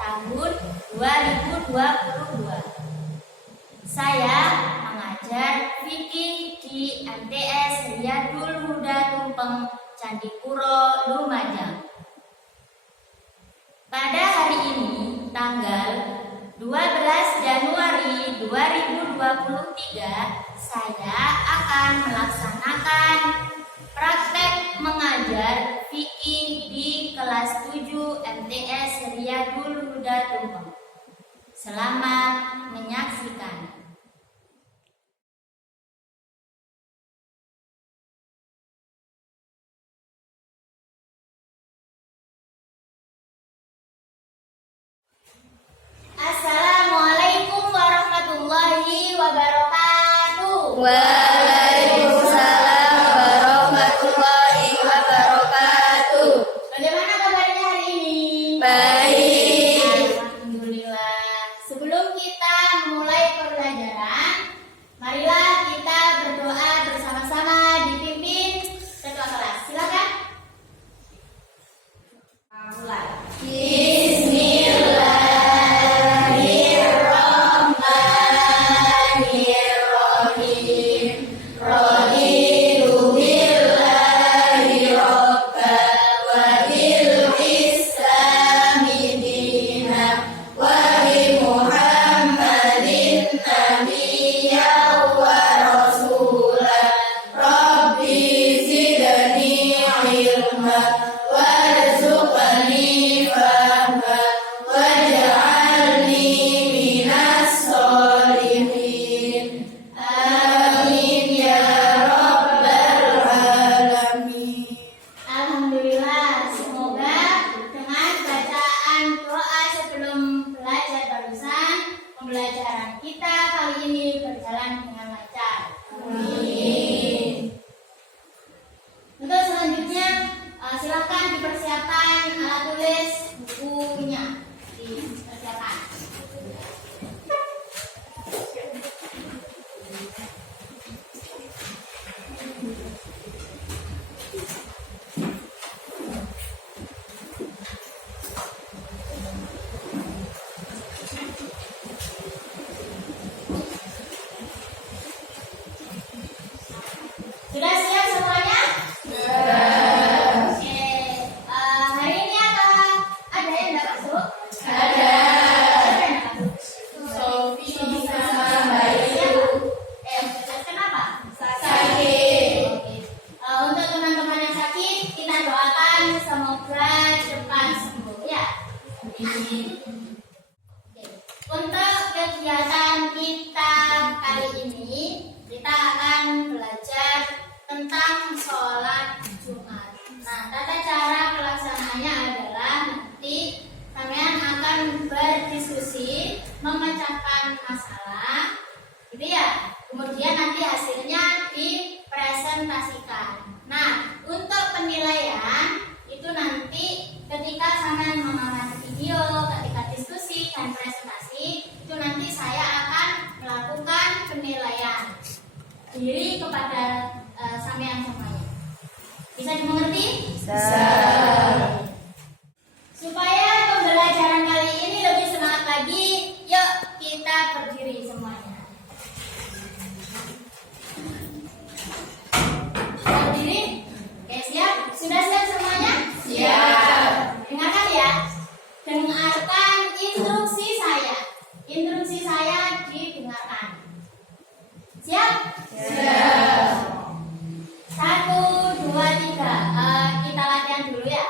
tahun 2022. Saya mengajar fikih di MTS Riyadul Huda Tumpeng, Candipuro, Lumajang. Pada hari ini, tanggal 12 Januari 2023, saya akan melaksanakan praktek mengajar fikih di kelas 7 MTS Riyadul Huda Tumpeng. Selamat menyaksikan. Assalamualaikum warahmatullahi wabarakatuh. Waalaikumsalam warahmatullahi wabarakatuh. Bagaimana kabarnya hari ini? Baik. Alhamdulillah. Sebelum kita mulai pembelajaran, marilah kita berdoa bersama-sama dipimpin ketua kelas. Silakan. Mulai. Alhamdulillah, semoga dengan bacaan doa sebelum belajar barusan, pembelajaran kita kali ini berjalan dengan lancar. Amin. Untuk selanjutnya, silakan dipersiapkan alat tulis bukunya. Dipersiapkan. Sudah siap semuanya? Oke. Hari ini ada yang tidak masuk? Ada. Siapa yang tidak masuk? Sofi sama Bayu. Kenapa? Sakit. Oke. Untuk teman-teman yang sakit, kita doakan semoga cepat sembuh ya. Amin. Oke. Untuk kegiatan kita kali ini, kita akan belajar tentang sholat Jumat. Nah, tata cara pelaksanaannya adalah nanti kalian akan berdiskusi, memecahkan masalah, gitu ya. Kemudian nanti hasilnya dipresentasikan. Nah, untuk penilaian itu nanti ketika kalian mengamati video, ketika diskusi dan presentasi, itu nanti saya akan melakukan penilaian diri kepada sampean semuanya. Bisa dimengerti? Bisa. Supaya pembelajaran kali ini lebih semangat lagi, yuk kita berdiri semuanya. Berdiri? Oke, siap? Sudah siap semuanya? Siap. Dengarkan ya. Dengarkan instruksi saya. Instruksi saya didengarkan. Siap? Siap. 1, 2, 3. Kita latihan dulu ya.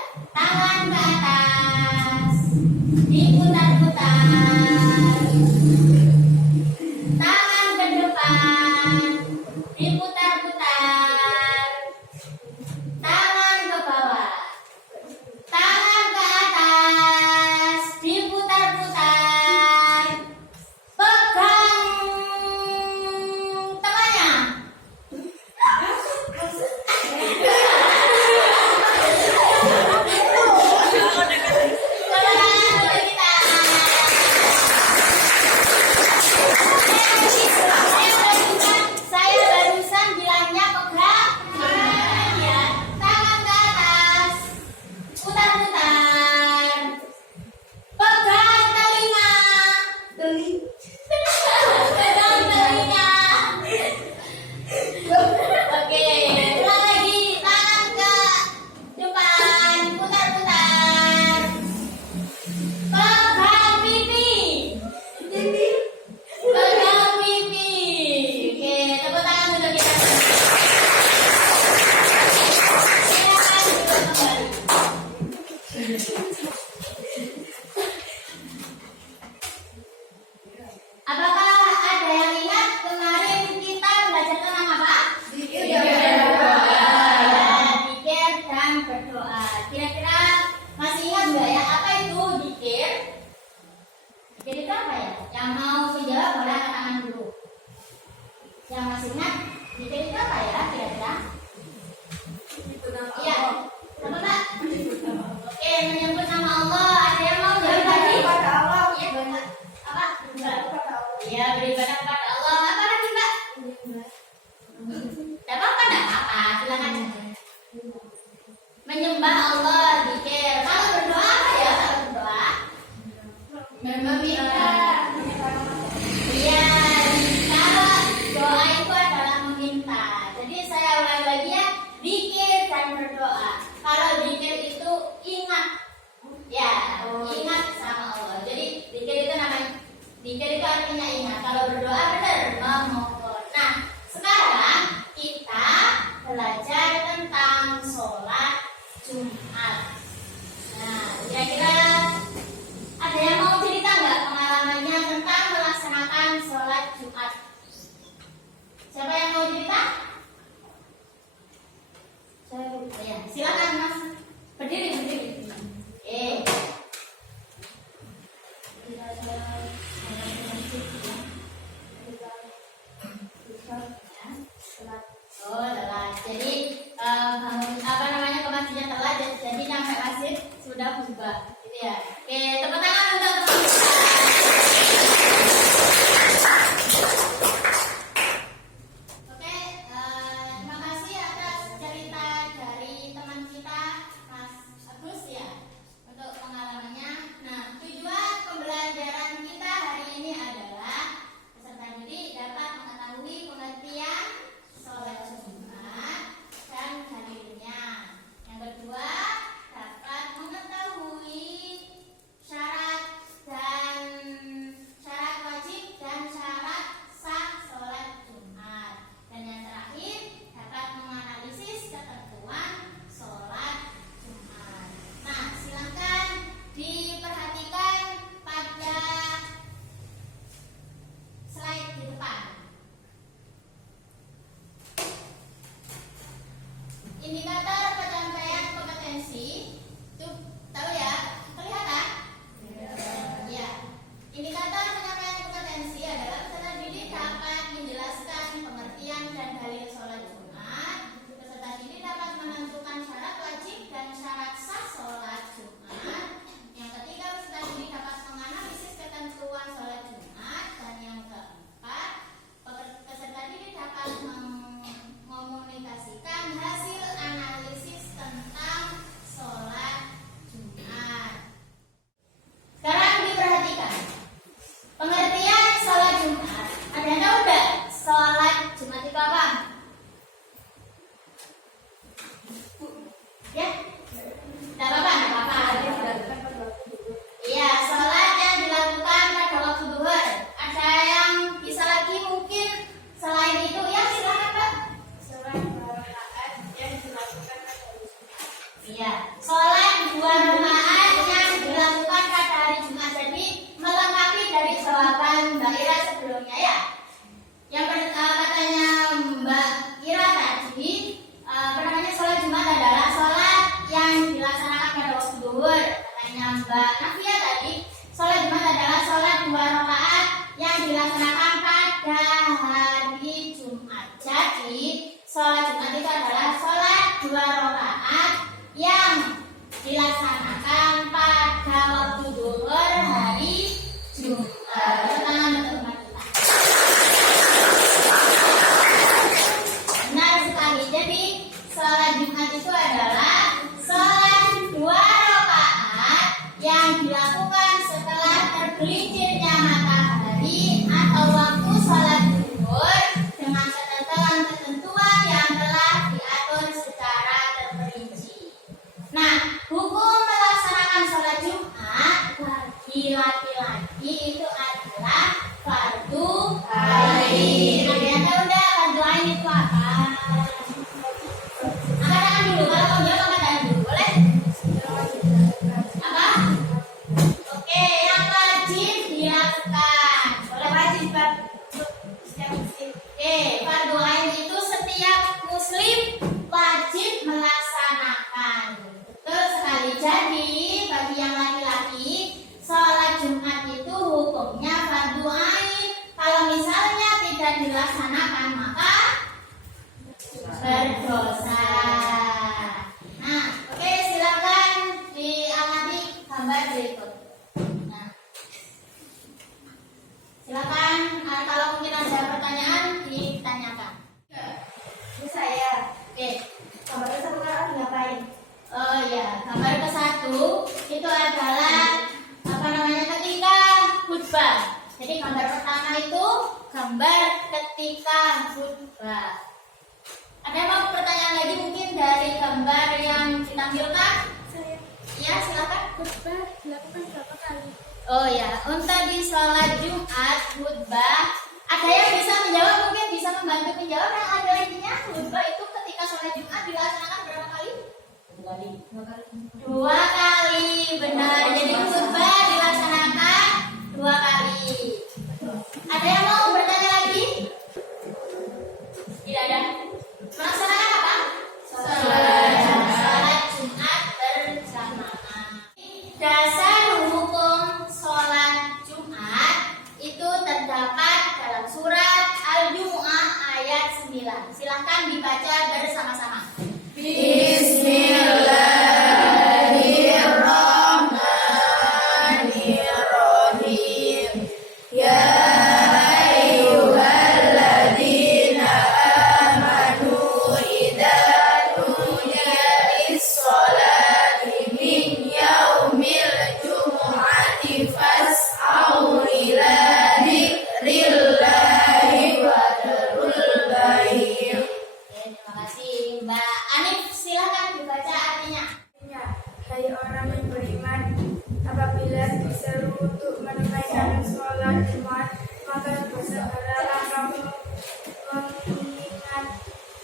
menyembah Allah, zikir. Kalau berdoa apa ya? Kalau berdoa? Meminta. Iya, kalau doa itu adalah meminta. Jadi saya ulangi lagi ya, zikir dan berdoa. Kalau zikir itu ingat, ya, ingat sama Allah. Jadi zikir itu namanya, zikir itu artinya ingat. Kalau berdoa benar memohon. Nah, sekarang kita belajar tentang sholat Jumat. Nah, kira-kira ada yang mau cerita nggak pengalamannya tentang melaksanakan sholat Jumat? Siapa yang mau cerita? Ya, silakan Mas. Berdiri, berdiri. Oh, telat. Jadi apa namanya, ke masjidnya telat, jadi nyampe masjid sudah khutbah, gitu ya. Oke, tepuk tangan untuk teman kita. Oke, terima kasih atas cerita dari teman kita Mas Agus ya untuk pengalamannya. Nah, tujuan pembelajaran kita hari ini adalah peserta didik dapat mengetahui pengertian sholat Jumat dan dalilnya. Yang kedua, dapat mengetahui syarat wajib dan syarat sah sholat Jumat. Dan yang terakhir, dapat menganalisis ketentuan sholat Jumat. Nah, silakan diperhatikan pada slide di depan. Indikator pencapaian kompetensi itu tahu ya, kelihatan? Ya. Indikator pencapaian kompetensi adalah peserta didik dapat menjelaskan pengertian dan dalil sholat Jumat. Peserta didik dapat menentukan syarat wajib dan syarat sah sholat Jumat. Yang ketiga, peserta didik dapat menganalisis ketentuan sholat Jumat. Dan yang keempat, peserta didik dapat mengkomunikasikan hasil analisis tentang sholat Jumat. Sekarang diperhatikan pengertian sholat Jumat. Ada yang tahu nggak sholat Jumat itu apa? Ya, tidak apa-apa, tidak apa-apa. Iya, sholat yang dilakukan pada waktu duhur. Ada yang bisa lagi mungkin selain itu? Ya, silakan Pak. Sholat 2 rakaat yang dilakukan pada hari Jumat. Iya, sholat 2 rakaat yang dilakukan pada hari Jumat. Jadi melengkapi dari jawaban Mbak Ira sebelumnya ya. Yang katanya Mbak Ira tadi, sholat Jumat adalah sholat yang dilaksanakan pada waktu duhur. Katanya Mbak Nafia tadi, sholat Jumat adalah sholat 2 rakaat yang dilaksanakan pada hari Jumat. Jadi sholat Jumat itu adalah sholat 2 rakaat yang dilaksanakan pada waktu duhur hari Jumat. Tepuk tangan untuk teman kita. Benar sekali. Jadi sholat Jumat itu adalah sholat 2 rakaat yang dilakukan setelah tergelincirnya matahari atau waktu sholat duhur dengan ketentuan yang telah diatur secara terperinci. Nah, hukum melaksanakan sholat Jumat bagi laki-laki itu adalah fardu ain. Ada yang tahu nggak fardu ain itu apa? Angkat tangan dulu. Kalau mau jawab angkat tangan dulu, boleh? Apa? Oke, yang wajib dilakukan. Boleh wajib Pak? Setiap muslim. Oke, fardu ain itu setiap muslim wajib melaksanakan. Betul sekali. Jadi bagi yang laki-laki, sholat Jumat itu hukumnya fardu ain. Kalau misalnya tidak dilaksanakan maka berdosa. Nah, oke, silakan diamati gambar berikut. Nah, silakan kalau mungkin ada pertanyaan ditanyakan. Ini saya. Oke. Kabarnya satu rakaat ngapain? Oh ya, Jadi gambar pertama itu gambar ketika khutbah. Ada yang mau pertanyaan lagi mungkin dari gambar yang ditampilkan? Ya, silakan. Khutbah dilakukan berapa kali? Oh ya, untuk di sholat Jumat khutbah, ada yang bisa menjawab, mungkin bisa membantu menjawab yang ada intinya. Khutbah itu ketika sholat Jumat dilaksanakan berapa kali? Dua kali, benar. Jadi khutbah dilaksanakan 2 kali. Ada yang mau bertanya lagi? Tidak ada. Melaksanakan apa? Sholat Jumat berjamaah. Dasar hukum sholat Jumat itu terdapat dalam surat Al-Jumu'ah ayat 9. Silahkan dibaca bersama-sama. Bismillahirrahmanirrahim. Ya ayyuhalladzina amanu idza nudiya lis-sholati min yaumil jumu'ati fas'au ila dzikrillahi wa dzarul bai'. Terima kasih Mbak Anif, silahkan dibaca artinya. Ya, hai orang yang beriman, apabila disuruh untuk menunaikan sholat Jumat, maka bersegeralah kamu mengingat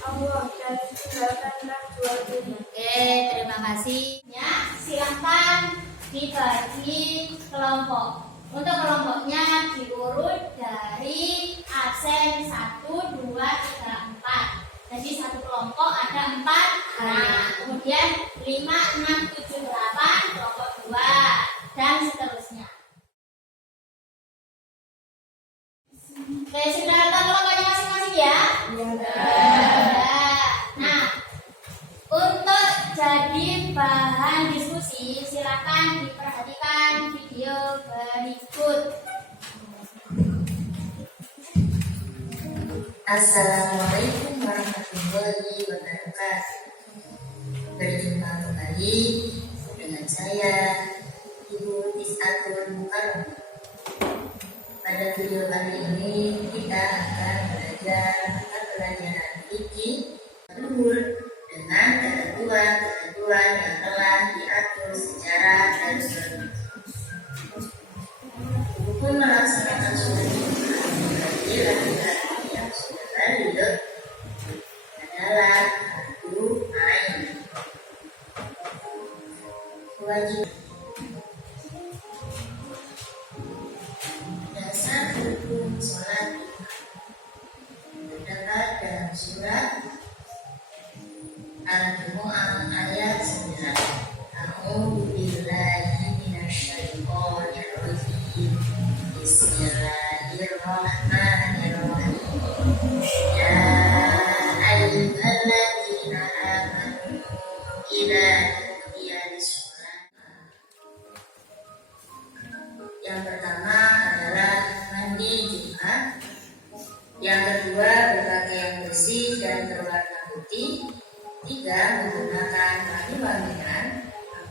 Allah dan tinggalkanlah jual beli. Oke, terima kasih. Ya, silahkan dibagi kelompok. Untuk kelompoknya diurut dari absen 1, 2, 3, 4. Jadi satu kelompok ada 4. Nah, kemudian 5, 6, 7, 8 kelompok 2 dan seterusnya. Oke, sudah ada kelompoknya masing-masing ya? Nah, untuk jadi bahan diskusi, silakan diperhatikan video berikut. Assalamualaikum warahmatullahi wabarakatuh. Berjumpa kembali dengan saya, Ibu Tis'atul Mukarramah. Pada video kali ini kita akan belajar mata pelajaran fikih luhur dengan ketentuan yang telah diatur secara tersusun. Hukum melaksanakan sholat Jumat bagi laki-laki yang sudah balik adalah fardu ain. Kewajiban dasar hukum sholat Jumat terdapat dalam surat Al-Jumu'ah ayat 9. A'udzu billahi minasyaitonir rajim. Bismillahirrahmanirrahim. Ya ayyuhalladzina amanu idza nudiya lis-sholat. Yang pertama adalah mandi Jumat. Yang kedua, berpakaian bersih dan berwarna putih. 3, menggunakan wangi-wangian.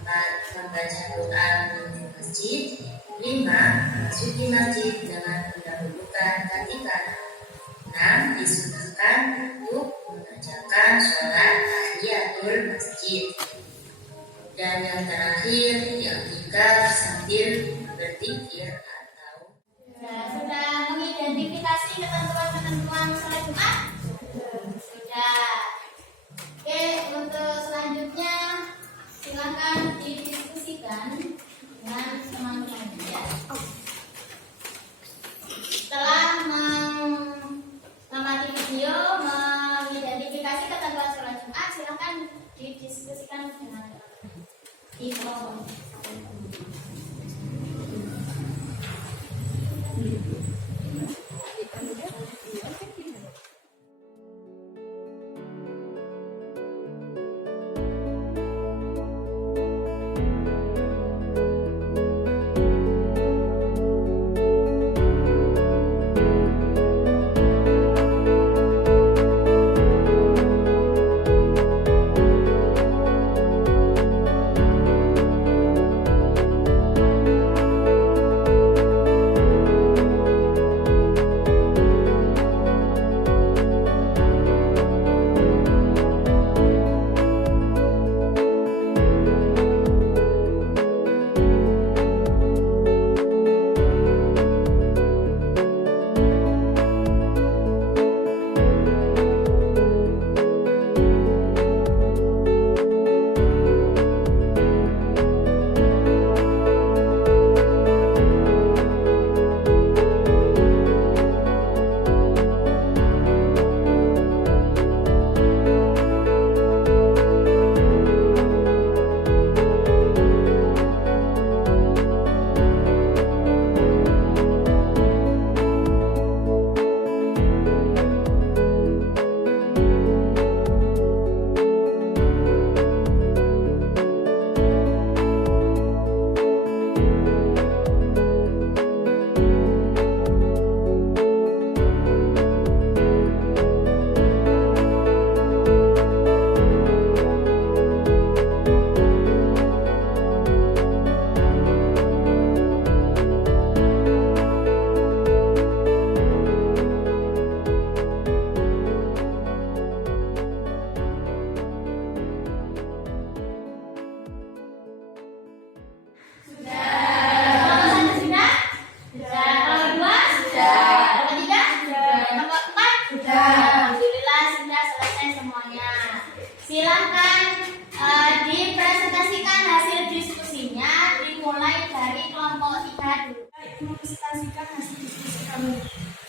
4, membaca doa menuju masjid. 5, memasuki masjid dengan mendahulukan kaki kanan. 6, disunahkan untuk mengerjakan sholat tahiyatul masjid. Dan yang terakhir, i'tikaf sambil berzikir atau Sudah mengidentifikasi ketentuan-ketentuan sholat Jumat? Sudah. Oke, untuk selanjutnya silakan didiskusikan dengan teman-teman ya. Setelah mengamati video mengidentifikasi ketentuan sholat Jumat, silakan didiskusikan dengan teman-teman di kelompok. ingin mempresentasikan hasil diskusi kami.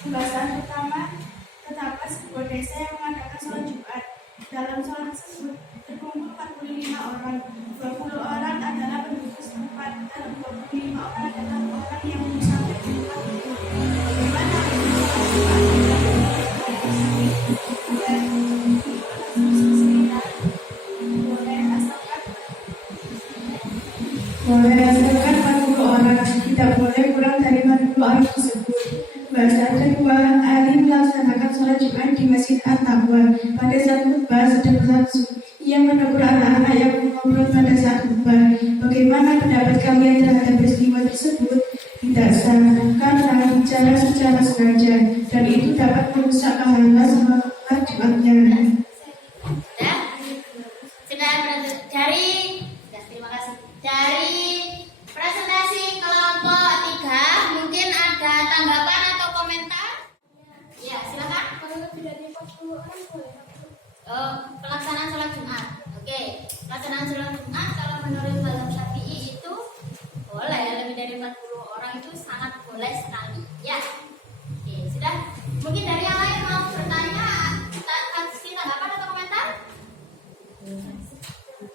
Pembahasan pertama, betapa sebuah desa yang mengadakan sholat Jumat. Dalam sholat tersebut terkumpul 45 orang. 20 orang adalah penduduk setempat dan 25 orang adalah orang yang musafir di tempat itu. Bagaimana boleh asalkan 40 orang, tidak boleh kurang dari 40 orang tersebut. Pembahasan kedua, Ali melaksanakan sholat Jumat di Masjid At-Taqwa. Pada saat khutbah sedang berlangsung, ia menegur anak-anak yang mengobrol pada saat khutbah. Bagaimana pendapat kalian terhadap peristiwa tersebut? Tidak sah, karena bicara secara sengaja, dan itu dapat merusak pahala sholat Jumatnya. Terima kasih. Dari presentasi kelompok 3, mungkin ada tanggapan atau komentar? Ya, silakan. Pelaksanaan sholat Jumat. Oke, pelaksanaan sholat Jumat kalau menurut mazhab Syafi'i itu boleh ya, lebih dari 40 orang itu sangat boleh sekali. Ya. Oke, sudah. Mungkin dari yang lain mau bertanya, kasih tanggapan atau komentar?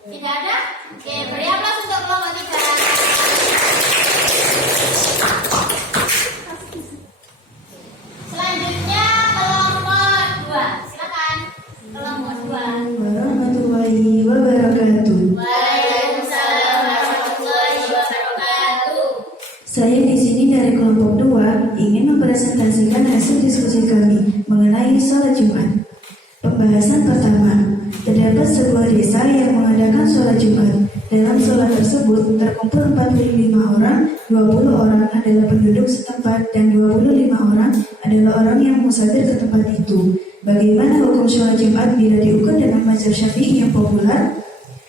Tidak ada? Oke, beri aplaus untuk kelompok 3. Selanjutnya kelompok 2. Silakan. Kelompok 2. Warahmatullahi wabarakatuh. Waalaikumsalam warahmatullahi wabarakatuh. Saya di sini dari kelompok 2 ingin mempresentasikan hasil diskusi kami mengenai sholat Jumat. Pembahasan pertama, terdapat sebuah desa yang mengadakan sholat Jumat. Dalam sholat tersebut terkumpul 45 orang, 20 orang adalah penduduk setempat dan 25 orang adalah orang yang musafir ke tempat itu. Bagaimana hukum sholat Jumat bila diukur dengan mazhab Syafi'i yang populer?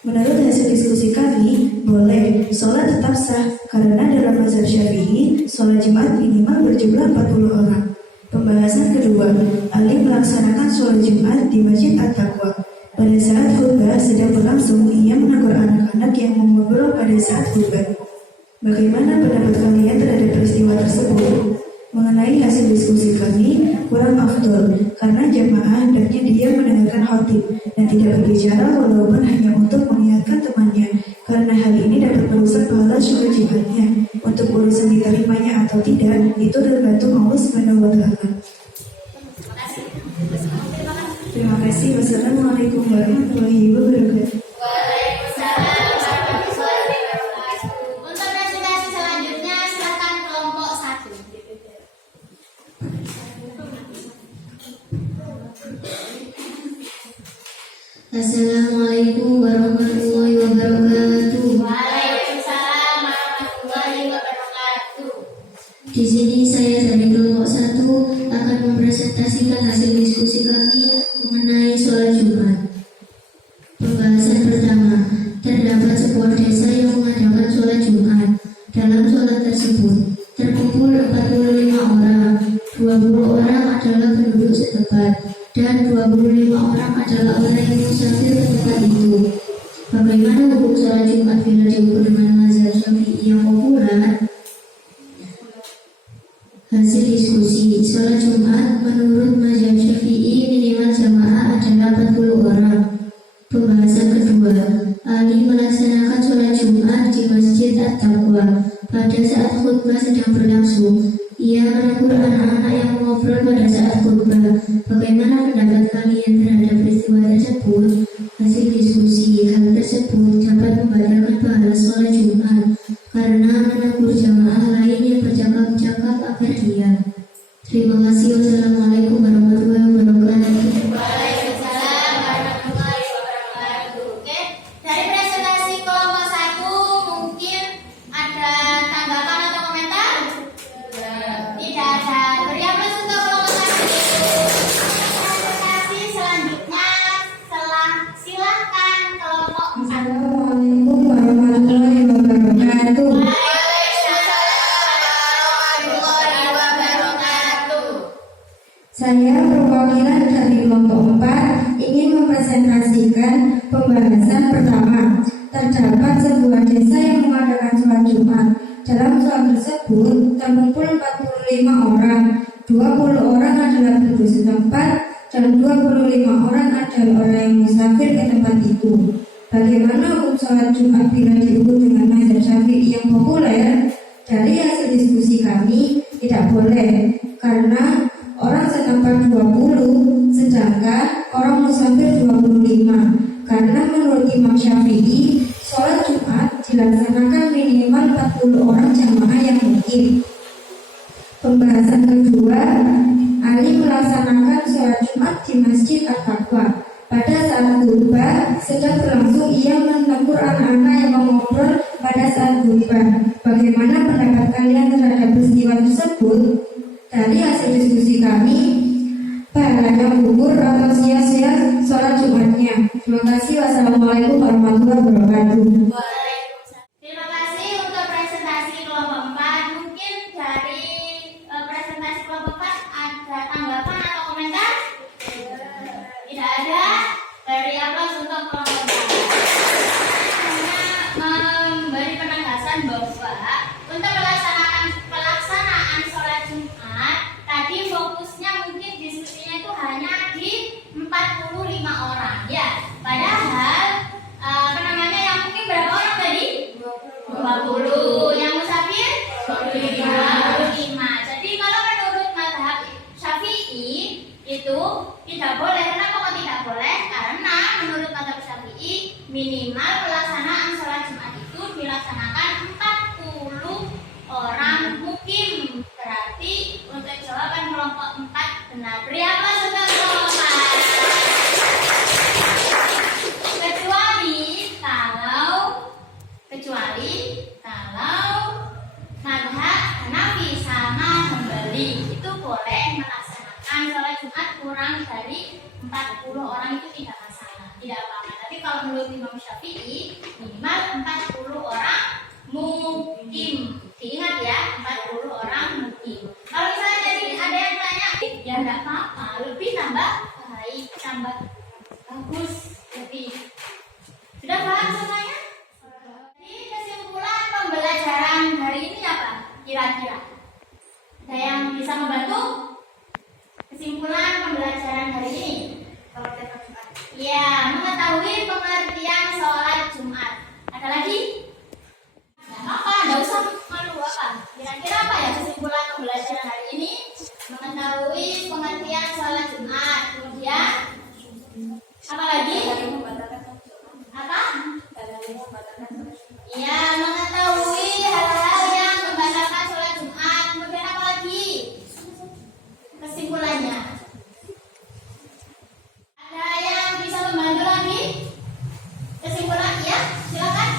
Menurut hasil diskusi kami, boleh, sholat tetap sah karena dalam mazhab Syafi'i, sholat Jumat minimal berjumlah 40 orang. Pembahasan kedua, Ali melaksanakan sholat Jumat di Masjid At-Taqwa. Pada saat khutbah sedang berlangsung, ia menegur anak-anak yang mengobrol pada saat khutbah. Bagaimana pendapat kalian terhadap peristiwa tersebut? Mengenai hasil diskusi kami, kurang afdol karena jamaah hendaknya dia mendengarkan khatib dan tidak berbicara walaupun hanya untuk mengingatkan temannya, karena hal ini dapat merusak pahala sholat Jumatnya. Untuk urusan diterimanya atau tidak, itu tergantung Allah Subhanahu wa Ta'ala. Terima kasih. Wassalamualaikum warahmatullahi wabarakatuh. Waalaikumsalam warahmatullahi wabarakatuh. Untuk presentasi selanjutnya silakan kelompok 1. Assalamualaikum warahmatullahi wabarakatuh. Waalaikumsalam warahmatullahi wabarakatuh. Di sini saya dari kelompok 1 akan mempresentasikan hasil diskusi kami mengenai sholat Jumat. Pembahasan pertama, terdapat sebuah desa yang mengadakan sholat Jumat. Dalam sholat tersebut terkumpul 45 orang, 20 orang adalah penduduk setempat dan 25 orang adalah orang yang musafir ke tempat itu. Bagaimana hukum sholat Jumat bila diukur dengan mazhab Syafi'i yang populer? Hasil diskusi, sholat Jumat menurut mazhab Syafi'i minimal jamaah adalah 40 orang. Pembahasan kedua, Ali melaksanakan sholat Jumat di Masjid At-Taqwa. Pada saat khutbah sedang berlangsung, ia menegur anak-anak yang mengobrol pada saat khutbah. Bagaimana pendapat kalian terhadap peristiwa tersebut? Hasil diskusi, hal tersebut dapat membatalkan pahala sholat Jumat karena menegur jamaah lain yang bercakap-cakap agar diam. Terima kasih. Wassalamualaikum warahmatullahi wabarakatuh. Waalaikumsalam warahmatullahi wabarakatuh. Oke, dari presentasi kelompok 1 mungkin ada tanggapan atau komentar? Tidak ada. Beri aplaus untuk kelompok 1. Presentasi selanjutnya silakan kelompok 1. Assalamualaikum warahmatullahi wabarakatuh. Saya perwakilan dari kelompok 4 ingin mempresentasikan pembahasan pertama. Terdapat sebuah desa yang mengadakan sholat Jumat. Dalam sholat tersebut terkumpul 45 orang. 20 orang adalah penduduk setempat dan 25 orang adalah orang yang musafir ke tempat itu. Bagaimana hukum sholat Jumat bila diukur dengan mazhab Syafi'i yang populer? Dari hasil diskusi kami, tidak boleh karena orang setempat 20, sedangkan orang musafir 25. Karena menurut Imam Syafi'i, sholat Jumat dilaksanakan minimal 40 orang jamaah yang mukim. Pembahasan kedua, Ali melaksanakan sholat Jumat di Masjid At-Taqwa. Pada saat khutbah sedang berlangsung, ia menegur anak-anak yang mengobrol pada saat khutbah. Bagaimana pendapat kalian terhadap peristiwa tersebut? Dari hasil diskusi kami, pahalanya gugur atau sia-sia sholat Jumatnya. Terima kasih. Wassalamualaikum warahmatullahi wabarakatuh. Terima kasih untuk presentasi kelompok 4. Mungkin dari presentasi kelompok 4 ada tanggapan atau komentar? Tidak ada. Dari aplaus untuk kelompok 4. Hanya memberi penegasan bahwa untuk pelaksanaan sholat Jumat tadi fokusnya mungkin diskusinya itu hanya di 45 orang ya. Padahal yang mungkin berapa orang tadi? 20. Yang musafir 25. Jadi kalau menurut mazhab Syafi'i itu tidak boleh. Kenapa kok tidak boleh? Karena menurut mazhab Syafi'i minimal pelaksanaan sholat Jumat itu dilaksanakan 40 orang mukim. Berarti untuk jawaban kelompok 4 benar. Beri aplaus untuk kelompok 4. Kecuali kalau mazhab Hanafi sama Hambali itu boleh melaksanakan sholat Jumat kurang dari 40 orang, itu tidak masalah, tidak apa-apa. Tapi kalau menurut Imam Syafi'i minimal 40 orang mukim. Diingat ya, 40 orang mukim. Kalau misalnya jadi ada yang tanya, ya enggak apa-apa, lebih tambah baik, tambah bagus, lebih. Sudah paham semuanya? Kesimpulan pembelajaran hari ini apa? Kira-kira ada yang bisa membantu? Kesimpulan pembelajaran hari ini, ya, mengetahui pengertian sholat Jumat. Ada lagi? Apa? Tidak usah malu apa? Kira-kira apa ya kesimpulan pembelajaran hari ini? Mengetahui pengertian sholat Jumat. Kemudian apa lagi? Apa? Ya, mengetahui hal-hal yang membatalkan sholat Jumat. Kemudian apa lagi? Kesimpulannya. Ada yang bisa membantu lagi? Kesimpulan, ya, silakan.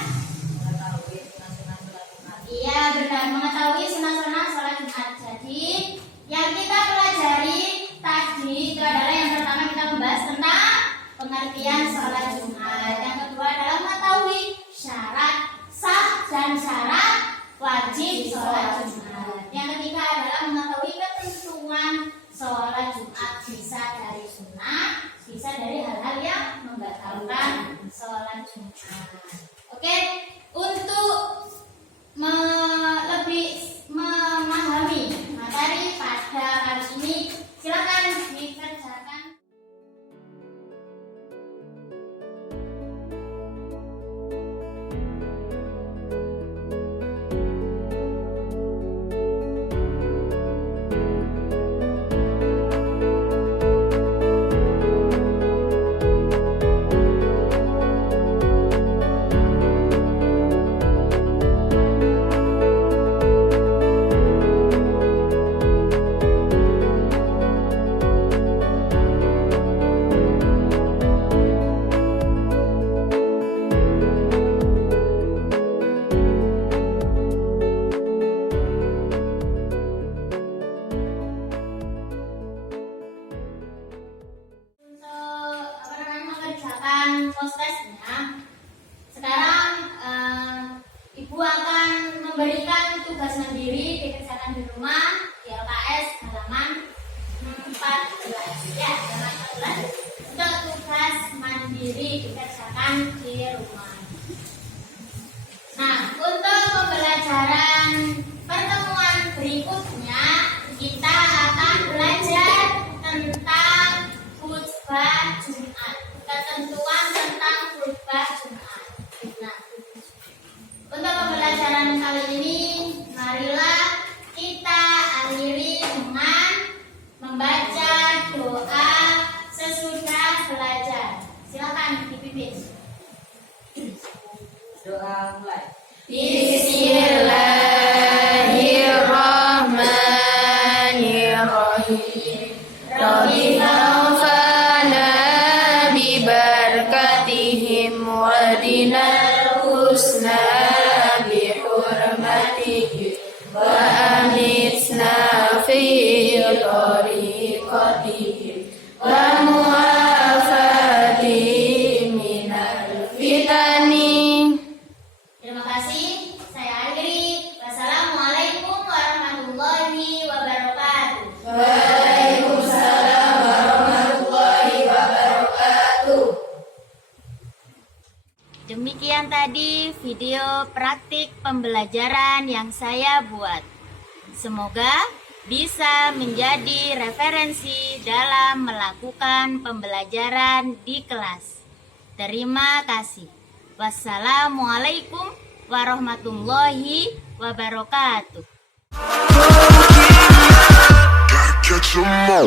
Iya, benar, mengetahui sunah-sunah sholat Jumat. Jadi, yang kita pelajari tadi itu adalah yang pertama kita membahas tentang pengertian sholat Jumat. Yang kedua adalah mengetahui syarat sah dan syarat wajib sholat Jumat. Yang ketiga adalah mengetahui ketentuan sholat Jumat, bisa dari sunnah, bisa dari hal-hal yang membatalkan sholat Jumat. Oke, untuk lebih memahami materi pada kali ini, silakan dikerjakan. Prosesnya sekarang Ibu akan memberikan tugas mandiri dikerjakan di rumah di LKS halaman 14 ya, halaman 14 untuk tugas mandiri dikerjakan di rumah. Nah, untuk pembelajaran memimpin. Doa mulai. Bismillahirrahmanirrahim. Rabbi fa'fana bibarakatihim wadinal husna bihurmatihim wa amitna fi tariqatihim wa muafati minal fitani. Terima kasih. Saya akhiri. Wassalamualaikum warahmatullahi wabarakatuh. Waalaikumsalam warahmatullahi wabarakatuh. Demikian tadi video praktik pembelajaran yang saya buat. Semoga bisa menjadi referensi dalam melakukan pembelajaran di kelas. Terima kasih. Wassalamualaikum warahmatullahi wabarakatuh. Catch 'em all.